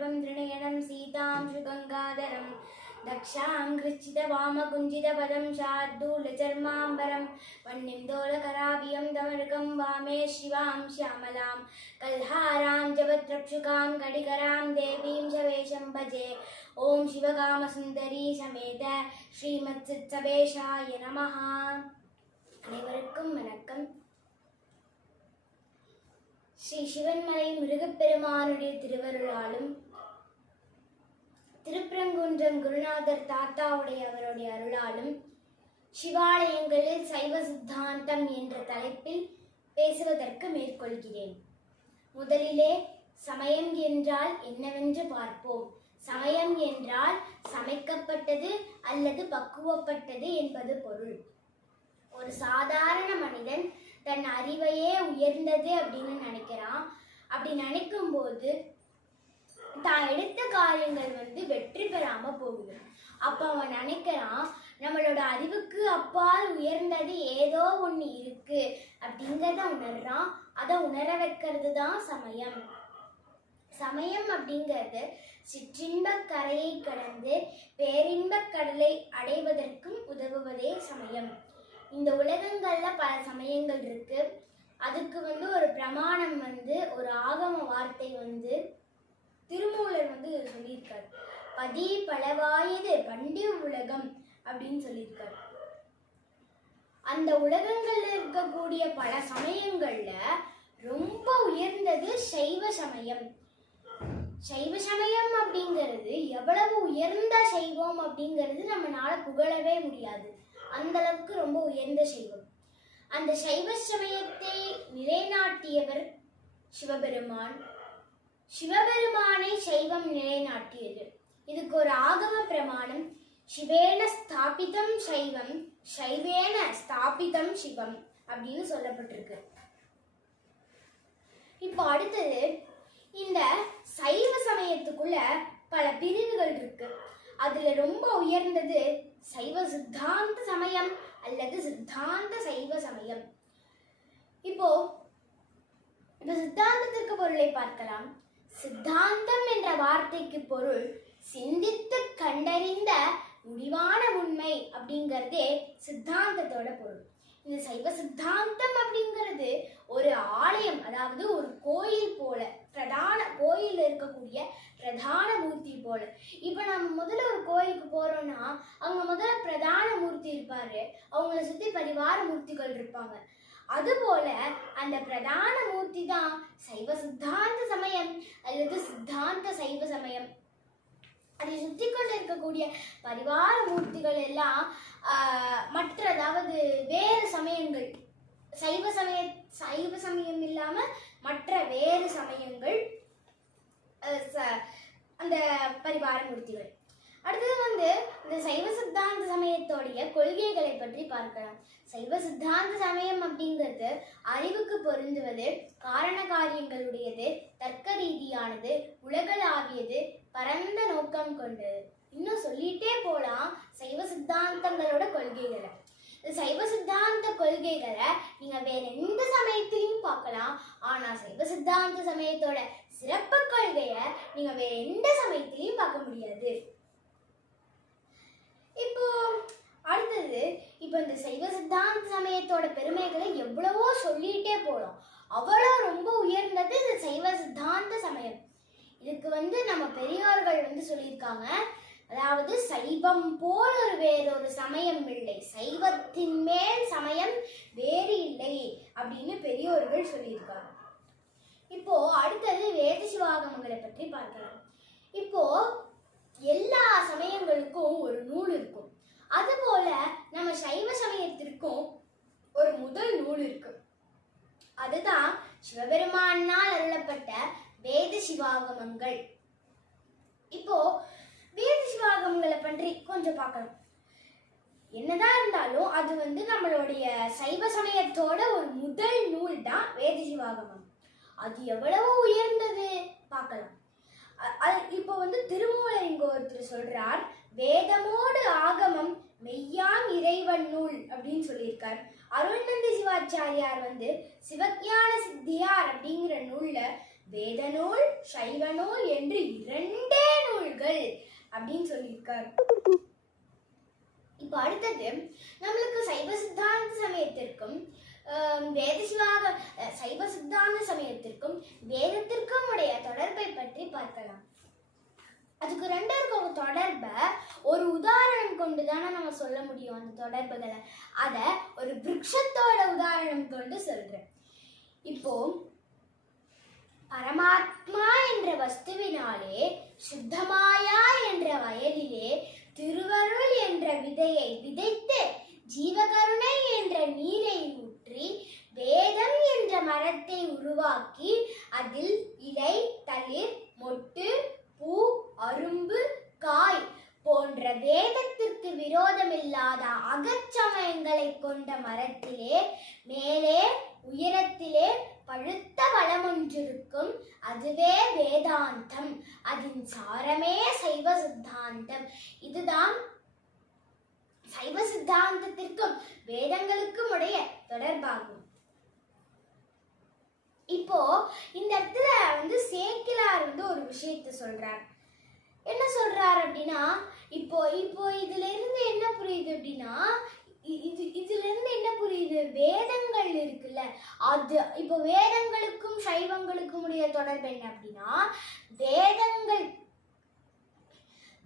कोटिरविप्रभं दृणयनं सीतां शुगङ्गाधरं दक्षां कृच्छितवामकुञ्जितपदं शार्दूलचर्माम्बरं वह्निं दोलकराभियं दमर्गं वामे शिवां श्यामलां कल्हारां जपत्रक्षुकां कडिकरां देवीं च वेषं भजे ॐ शिवकामसुन्दरी समेत ஸ்ரீமத்சித்சபேஷாய நமः அனைவருக்கும் வணக்கம் ஸ்ரீ சிவன்மலை முருகப்பெருமானுடைய திருவருளாலும் திருப்பரங்குன்றம் குருநாதர் தாத்தாவுடைய அவருடைய அருளாலும் சிவாலயங்களில் சைவ சித்தாந்தம் என்ற தலைப்பில் பேசுவதற்கு மேற்கொள்கிறேன். முதலிலே சமயம் என்றால் என்னவென்று பார்ப்போம். சமயம் என்றால் சமைக்கப்பட்டது அல்லது பக்குவப்பட்டது என்பது பொருள். ஒரு சாதாரண மனிதன் தன் அறிவையே உயர்ந்தது அப்படின்னு நினைக்கிறான். அப்படி நினைக்கும் போது தான் எடுத்த காரியங்கள் வந்து வெற்றி பெறாம போகுது. அப்ப அவன் நினைக்கிறான் நம்மளோட அறிவுக்கு அப்பால் உயர்ந்தது ஏதோ ஒண்ணு இருக்கு அப்படிங்கறத உணர்றான். அதை உணர வைக்கிறது தான் சமயம். சமயம் அப்படிங்கிறது சிற்றின்பக் கரையை கடந்து பேரின்பக் கடலை அடைவதற்கும் உதவுவதே சமயம். இந்த உலகங்கள்ல பல சமயங்கள் இருக்கு. அதுக்கு வந்து ஒரு பிரமாணம் வந்து ஒரு ஆகம வார்த்தை வந்து திருமூலர் வந்து சொல்லியிருக்கார். பதி பலவாயுது பண்டி உலகம் அப்படின்னு சொல்லியிருக்கார். அந்த உலகங்கள்ல இருக்கக்கூடிய பல சமயங்கள்ல ரொம்ப உயர்ந்தது சைவ சமயம். சைவ சமயம் அப்படிங்கிறது எவ்வளவு உயர்ந்த சைவம் அப்படிங்கிறது நம்மளால புகழவே முடியாது. அந்த அளவுக்கு ரொம்ப உயர்ந்த சைவம். அந்த சைவ சமயத்தை நிலைநாட்டியவர் சிவபெருமான். சிவபெருமானை சைவம் நிலைநாட்டியது. இதுக்கு ஒரு ஆகம பிரமாணம். சிவேன ஸ்தாபிதம் சைவம் சைவேன ஸ்தாபிதம் சிவம் அப்படின்னு சொல்லப்பட்டிருக்கு. இப்போ அடுத்தது இந்த சைவ சமயத்துக்குள்ள பல பிரிவுகள் இருக்கு. அதுல ரொம்ப உயர்ந்தது சைவ சித்தாந்த சமயம் அல்லது சித்தாந்த சைவ சமயம். இப்போ இப்ப சித்தாந்தத்திற்கு பொருளை பார்க்கலாம். சித்தாந்தம் என்ற வார்த்தைக்கு பொருள் சிந்தித்து கண்டறிந்த முடிவான உண்மை அப்படிங்கிறதே சித்தாந்தத்தோட பொருள். இந்த சைவ சித்தாந்தம் அப்படிங்கிறது ஒரு ஆலயம் அதாவது ஒரு கோயில் போல பிரதான கோயில் இருக்கக்கூடிய பிரதான மூர்த்தி போல. இப்போ நம்ம முதல்ல ஒரு கோயிலுக்கு போறோம்னா அவங்க முதல்ல பிரதான மூர்த்தி இருப்பாரு. அவங்கள சுத்தி பரிவார மூர்த்திகள் இருப்பாங்க. அதுபோல அந்த பிரதான மூர்த்தி தான் சைவ சித்தாந்த சமயம் அல்லது சித்தாந்த சைவ சமயம். அதை சுத்தி கொண்டு இருக்கக்கூடிய பரிவார மூர்த்திகள் எல்லாம் மற்ற அதாவது வேறு சமயங்கள். சைவ சமய சைவ சமயம் இல்லாம மற்ற வேறு சமயங்கள் ச- அந்த பரிவார மூர்த்திகள். அடுத்தது வந்து இந்த சைவ சித்தாந்த சமயத்தோடைய கொள்கைகளை பற்றி பார்க்கலாம். சைவ சித்தாந்த சமயம் அப்படிங்கிறது அறிவுக்கு பொருந்துவது காரண காரியங்களுடையது தர்க்க ரீதியானது உலகளாவியது பரந்த நோக்கம் கொண்டது. இன்னும் சொல்லிட்டே போலாம் சைவ சித்தாந்தங்களோட கொள்கைகளை. இந்த சைவ சித்தாந்த கொள்கைகளை நீங்க வேற எந்த சமயத்திலையும் பார்க்கலாம். ஆனா சைவ சித்தாந்த சமயத்தோட சிறப்பு கொள்கைய நீங்க வேற எந்த சமயத்திலையும் பார்க்க முடியாது இப்போ அடுத்தது இப்போ இந்த சைவ சித்தாந்த சமயத்தோட பெருமைகளை எவ்வளவோ சொல்லிட்டே போகலாம் அவ்வளோ ரொம்ப உயர்ந்தது இந்த சைவ சித்தாந்த சமயம். இதுக்கு வந்து நம்ம பெரியோர்கள் வந்து சொல்லியிருக்காங்க. அதாவது சைவம் போல் ஒரு வேறொரு சமயம் இல்லை. சைவத்தின் மேல் சமயம் வேறு இல்லை அப்படின்னு பெரியோர்கள் சொல்லியிருக்காங்க. இப்போ அடுத்தது வேத சிவாகமங்களை பற்றி பார்க்கலாம். இப்போ எல்லா சமயங்களுக்கும் ஒரு நூல் இருக்கும். அதுபோல நம்ம சைவ சமயத்திற்கும் ஒரு முதல் நூல் இருக்கு. அதுதான் சிவபெருமானால் அருளப்பட்ட வேத சிவாகமங்கள். இப்போ வேத சிவாகமங்களை பற்றி கொஞ்சம் பார்க்கலாம். என்னதான் இருந்தாலும் அது வந்து நம்மளுடைய சைவ சமயத்தோட ஒரு முதல் நூல் தான் வேத சிவாகமம். அது எவ்வளவு உயர்ந்தது? பார்க்கலாம். இப்போ வந்து திருமூலர் இங்க ஒருத்தர் சொல்றார் வேதமோடு ஆகமம் மெய்யான் இறைவன் நூல் அப்படின்னு சொல்லியிருக்கார். அருள்நந்தி சிவாச்சாரியார் வந்து சிவஞான சித்தியார் அப்படிங்கிற நூல்ல வேத நூல் சைவ நூல் என்று இரண்டே நூல்கள் அப்படின்னு சொல்லியிருக்கார். இப்போ அடுத்தது நம்மளுக்கு சைவ சித்தாந்த சமயத்திற்கும் ஆம், வேத சிவாக சைவ சித்தாந்த சமயத்திற்கும் வேதத்திற்கும் உடைய தொடர்பை பற்றி பார்க்கலாம். அதுக்கு ரெண்டு தொடர்பை ஒரு உதாரணம் கொண்டு தானே நம்ம சொல்ல முடியும் அந்த தொடர்புகளை. அதை ஒரு விரக்ஷத்தோட உதாரணம் கொண்டு சொல்கிறேன் இப்போ பரமாத்மா என்ற வஸ்துவினாலே சுத்தமாயா என்ற வயலிலே திருவருள் என்ற விதையை விதைத்து ஜீவகருணை என்ற நீரை ஊற்றி வேதம் என்ற மரத்தை உருவாக்கி அதில் இலை தளிர் மொட்டு பூ அரும்பு காய் போன்ற வேதத்திற்கு விரோதமில்லாத அகச்சமயங்களை கொண்ட மரத்திலே மேலே உயரத்திலே பழுத்த வளமொன்றிருக்கும். அதுவே வேதாந்தம். அதன் சாரமே சைவ சித்தாந்தம் இதுதான் சைவ சித்தாந்தத்திற்கும் வேதங்களுக்கும் உடைய தொடர்பாகும். இப்போ இந்த இடத்துல வந்து சேக்கிலார் வந்து ஒரு விஷயத்தை சொல்றார். என்ன சொல்றாரு அப்படின்னா இப்போ இப்போ இதுல இருந்து என்ன புரியுது அப்படின்னா இது இதுல இருந்து என்ன புரியுது? வேதங்கள் இருக்குல்ல. அது இப்போ வேதங்களுக்கும் சைவங்களுக்கும் உடைய தொடர்பு என்ன அப்படின்னா வேதங்கள்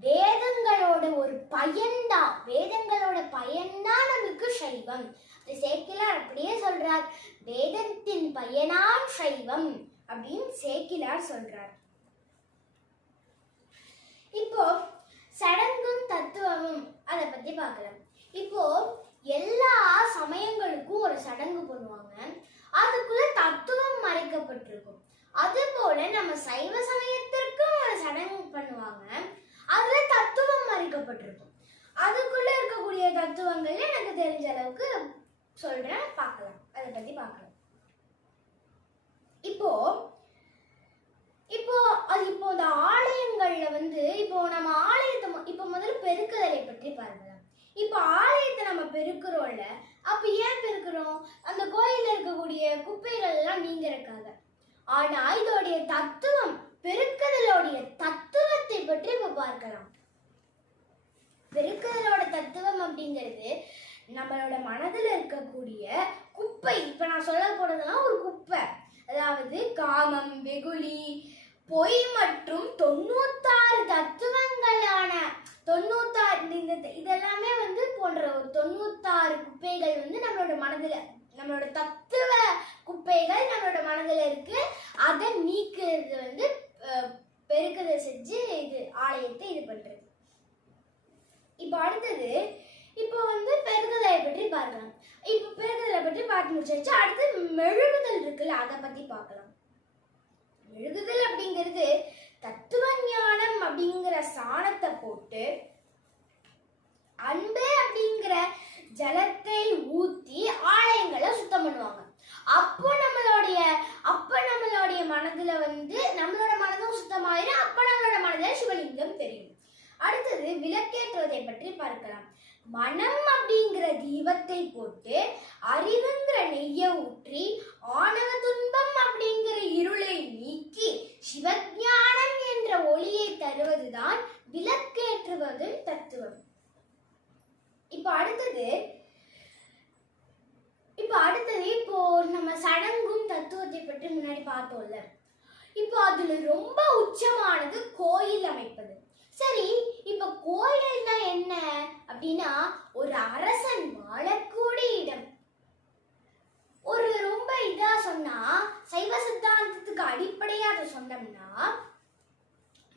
வேதங்களோட ஒரு பயன்தான். வேதங்களோட பயன்தான் நமக்கு சைவம். சேக்கிலார் அப்படியே சொல்றார். வேதத்தின் பயனாம் சைவம் அப்படின்னு சேக்கிலார் சொல்றார். இப்போ சடங்கும் தத்துவமும் அதை பத்தி பார்க்கலாம் இப்போ எல்லா சமயங்களுக்கும் ஒரு சடங்கு பண்ணுவாங்க. அதுக்குள்ள தத்துவம் மறைக்கப்பட்டிருக்கும். அது போல நம்ம சைவ சமயத்திற்கும் ஒரு சடங்கு பண்ணுவாங்க. அதுல தத்துவம் மறைக்கப்பட்டிருக்கும். அதுக்குள்ள இருக்கக்கூடிய தத்துவங்கள் எனக்கு தெரிஞ்ச அளவுக்கு சொல்றேன் பார்க்கலாம் அதை பத்தி பார்க்கலாம் இப்போ இப்போ அது இப்போ இந்த ஆலயங்கள்ல வந்து இப்போ நம்ம ஆலயத்தை மொ- இப்போ முதல்ல பெருக்குதலை பற்றி பார்க்கலாம் இப்போ ஆலயத்தை நம்ம பெருக்கிறோம்ல அப்ப ஏன் பெருக்கிறோம்? அந்த கோயில்ல இருக்கக்கூடிய குப்பைகள் எல்லாம் நீங்கிறக்காக ஆனா இதோடைய தத்துவம் பெருக்குதலோடைய தத்துவத்தை பற்றி இப்ப பார்க்கலாம். பெருக்குதலோட தத்துவம் அப்படிங்கிறது நம்மளோட மனதுல இருக்கக்கூடிய குப்பை. இப்ப நான் சொல்ல போனதுலாம் ஒரு குப்பை. அதாவது காமம் வெகுளி பொய் மற்றும் தொண்ணூத்தாறு தத்துவங்களான தொண்ணூத்தாறு இந்த இதெல்லாமே வந்து போன்ற ஒரு தொண்ணூத்தாறு குப்பைகள் வந்து நம்மளோட மனதில் நம்மளோட தத்துவ குப்பைகள் நம்மளோட மனதில் இருக்கு. அதை நீக்கிறது வந்து பெருக்கதை பெருக்குதல் செஞ்சு இது ஆலயத்தை இது பண்றது. இப்போ அடுத்தது இப்போ வந்து பெருகுதலை பற்றி பார்க்கலாம். இப்போ பெருகுதலை பற்றி பார்த்து முடிச்சாச்சு. அடுத்து மெழுகுதல் இருக்குல்ல அதை பற்றி பார்க்கலாம். மெழுகுதல் அப்படிங்கிறது தத்துவ ஞானம் அப்படிங்கிற சாணத்தை போட்டு அன்பு அப்படிங்கிற ஜலத்தை ஊத்தி ஆலயங்களை சுத்தம் பண்ணுவாங்க. அப்போ நம்மளுடைய அப்ப நம்மளுடைய மனதுல வந்து நம்மளோட மனதும் சுத்தமாயிரும் அப்ப நம்மளோட மனதுல சிவலிங்கம் தெரியும். அடுத்தது விளக்கேற்றுவதை பற்றி பார்க்கலாம். மனம் அப்படிங்கிற தீபத்தை போட்டு அறிவுங்கிற நெய்ய ஊற்றி ஆணவ துன்பம் அப்படிங்கிற இருளை நீக்கி சிவஞானம் ஒளியை தருவதுதான் விளக்கேற்றுவதன் தத்துவம். இப்போ அடுத்தது இப்போ அடுத்தது இப்போ நம்ம சடங்கும் தத்துவத்தை பற்றி முன்னாடி பார்த்தோம்ல. இப்போ அதுல ரொம்ப உச்சமானது கோயில் அமைப்பது. சரி இப்போ கோயில்னா என்ன? அப்படின்னா ஒரு அரசன் வாழக்கூடிய இடம். ஒரு ரொம்ப இதா சொன்னா சைவ சித்தாந்தத்துக்கு அடிப்படையா அதை சொன்னோம்னா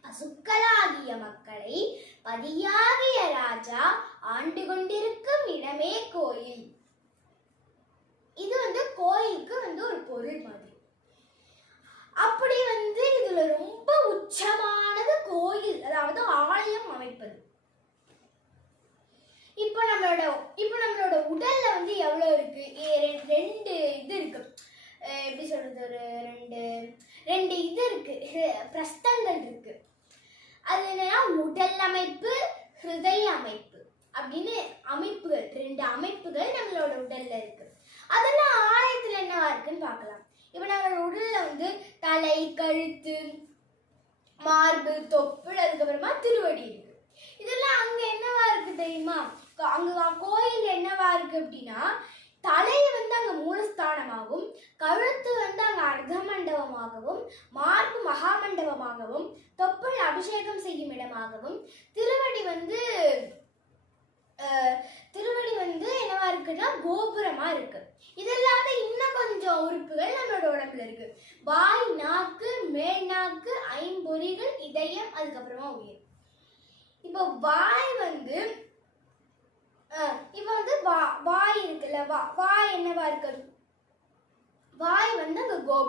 பசுக்களாகிய மக்களை பதியாகிய ராஜா ஆண்டு கொண்டிருக்கும் இடமே கோயில். இது வந்து கோயிலுக்கு வந்து ஒரு பொருள் மாதிரி. அப்படி வந்து இதுல ரொம்ப உச்சமானது கோயில் அதாவது ஆலயம் அமைப்பது. இப்போ நம்மளோட இப்போ நம்மளோட உடல்ல வந்து எவ்வளவு இருக்கு? ஏ- ரெண்டு இது இருக்கு. எப்படி சொல்றது? ஒரு ரெண்டு ரெண்டு இது இருக்கு. பிரஸ்தங்கள் இருக்கு. அது என்னன்னா உடல் அமைப்பு ஹிருதய அமைப்பு அப்படின்னு அமைப்புகள் ரெண்டு அமைப்புகள் நம்மளோட உடல்ல இருக்கு. அதெல்லாம் ஆலயத்துல என்னவா இருக்குன்னு பார்க்கலாம். இப்போ நம்ம உடல்ல வந்து தலை கழுத்து மார்பு தொப்புள் அதுக்கப்புறமா திருவடி இருக்கு. இதெல்லாம் அங்க என்னவா இருக்கு தெரியுமா? அங்க கோயில் என்னவா இருக்கு அப்படின்னா தலை வந்து அங்க மூலஸ்தானமாகவும் கழுத்து வந்து அங்க அர்த்த மண்டபமாகவும் மார்பு மகாமண்டபமாகவும் தொப்புள் அபிஷேகம் செய்யும் இடமாகவும் திருவடி வந்து திருவடி வந்து என்னவா இருக்குன்னா கோபுரமா இருக்கு. இதல்லாத இன்னும் கொஞ்சம் உறுப்புகள் நம்மளோட உடம்புல இருக்கு. வாய் நாக்கு மேல் நாக்கு ஐம்பொறிகள் இதயம் அதுக்கப்புறமா உயிர். இப்போ வாய் வந்து இப்போ வந்து வா வாய் இருக்குல்ல வா வாய் என்னவா இருக்கு? வாய் வந்து அங்க கோபுரம்.